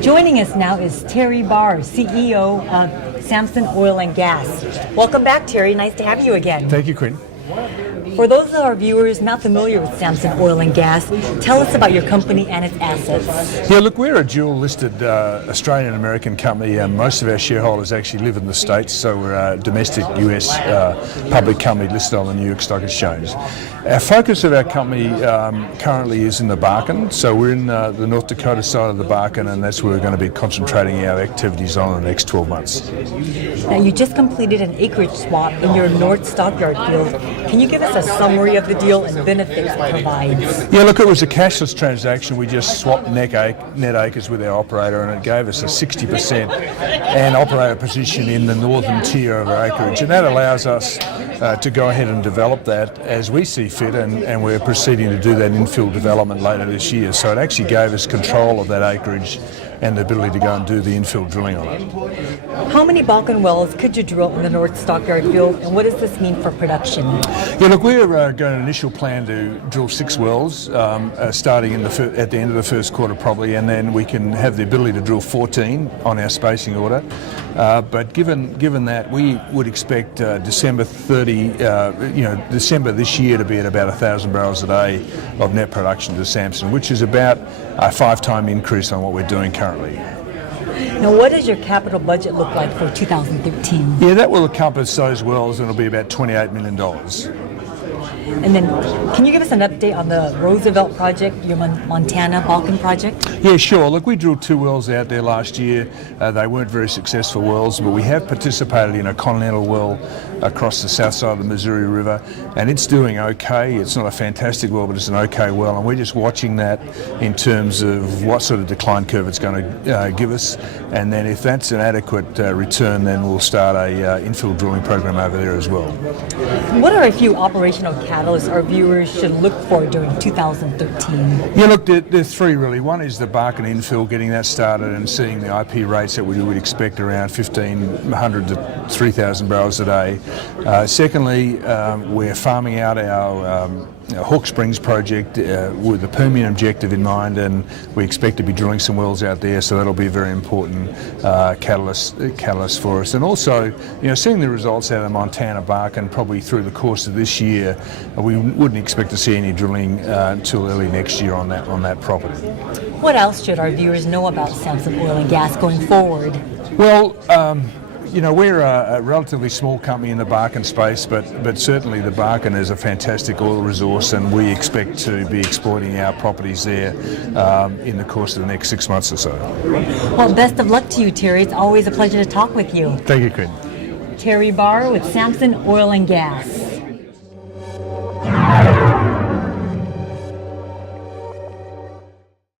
Joining us now is Terry Barr, CEO of Samson Oil and Gas. Welcome back, Terry. Nice to have you again. Thank you, Quinn. For those of our viewers not familiar with Samson Oil and Gas, tell us about your company and its assets. Yeah, look, we're a dual-listed Australian-American company. Most of our shareholders actually live in the States, so we're a domestic US public company listed on the New York Stock Exchange. Our focus of our company currently is in the Bakken, so we're in the North Dakota side of the Bakken, and that's where we're going to be concentrating our activities on in the next 12 months. Now, you just completed an acreage swap in your North Stockyard field. Can you give us a summary of the deal and benefits it provides? Yeah, look, it was a cashless transaction. We just swapped net acres with our operator, and it gave us a 60% and operator position in the northern tier of our acreage, and that allows us to go ahead and develop that as we see fit, and we're proceeding to do that infill development later this year. So it actually gave us control of that acreage and the ability to go and do the infill drilling on it. How many Bakken wells could you drill in the North Stockyard field, and what does this mean for production? Yeah, look, we're going an initial plan to drill 6 wells, starting at the end of the first quarter probably, and then we can have the ability to drill 14 on our spacing order. But given that, we would expect December this year to be at about 1,000 barrels a day of net production to Samson, which is about a 5-time increase on what we're doing currently. Now, what does your capital budget look like for 2013? Yeah, that will encompass those wells, and it'll be about $28 million. And then, can you give us an update on the Roosevelt project, your Montana Bakken project? Yeah, sure. Look, we drilled 2 wells out there last year. They weren't very successful wells, but we have participated in a continental well across the south side of the Missouri River, and it's doing okay. It's not a fantastic well, but it's an okay well, and we're just watching that in terms of what sort of decline curve it's going to give us, and then if that's an adequate return, then we'll start a infill drilling program over there as well. What are a few operational catalysts our viewers should look for during 2013? Yeah, look, there's 3 really. One is the Bakken infill, getting that started and seeing the IP rates that we would expect around 1,500 to 3,000 barrels a day. Secondly, we're farming out our Hawk Springs project with the Permian objective in mind, and we expect to be drilling some wells out there, so that'll be a very important catalyst for us. And also, seeing the results out of the Montana Bakken probably through the course of this year, we wouldn't expect to see any drilling until early next year on that property. What else should our viewers know about Samson Oil and Gas going forward? Well, we're a relatively small company in the Bakken space, but certainly the Bakken is a fantastic oil resource, and we expect to be exploiting our properties there in the course of the next 6 months or so. Well, best of luck to you, Terry. It's always a pleasure to talk with you. Thank you, Quinn. Terry Barr with Samson Oil and Gas.